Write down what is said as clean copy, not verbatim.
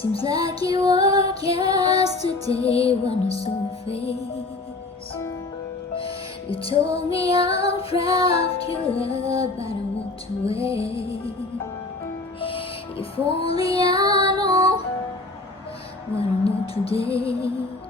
Seems like it was yesterday when I saw your face. You told me how proud you were, but I walked away. If only I know what I know today.